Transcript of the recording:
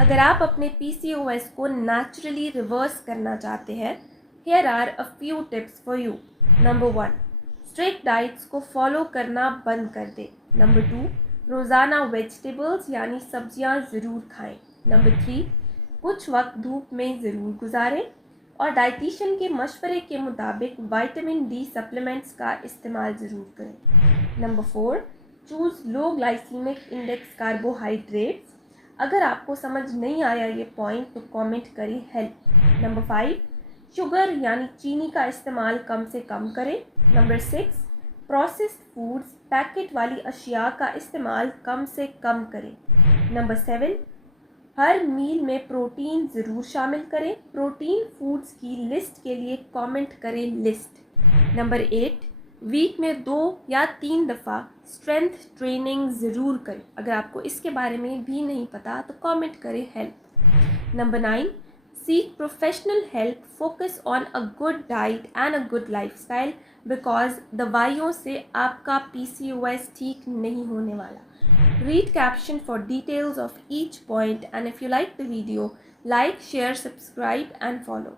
अगर आप अपने PCOS को नेचुरली रिवर्स करना चाहते हैं, here are a few tips for you. Number 1, strict diets को फॉलो करना बंद कर दें. नंबर 2, रोज़ाना वेजिटेबल्स यानी सब्जियां ज़रूर खाएं. नंबर 3, कुछ वक्त धूप में ज़रूर गुजारें और डाइटिशियन के मशवरे के मुताबिक विटामिन डी सप्लीमेंट्स का इस्तेमाल ज़रूर करें. नंबर 4, चूज़ लो ग्लाइसीमिक इंडेक्स कार्बोहाइड्रेट्स. अगर आपको समझ नहीं आया ये पॉइंट तो कमेंट करें हेल्प. नंबर 5, शुगर यानी चीनी का इस्तेमाल कम से कम करें. नंबर 6, प्रोसेस्ड फूड्स पैकेट वाली अशिया का इस्तेमाल कम से कम करें. नंबर 7, हर मील में प्रोटीन ज़रूर शामिल करें. प्रोटीन फूड्स की लिस्ट के लिए कमेंट करें लिस्ट. नंबर 8, वीक में 2 या 3 दफ़ा स्ट्रेंथ ट्रेनिंग ज़रूर करें. अगर आपको इसके बारे में भी नहीं पता तो कमेंट करें help. Number 9, seek professional help. Focus on a good diet and a good lifestyle because दवाइयों से आपका PCOS ठीक नहीं होने वाला. Read caption for details of each point, and if you like the video, like, share, subscribe and follow.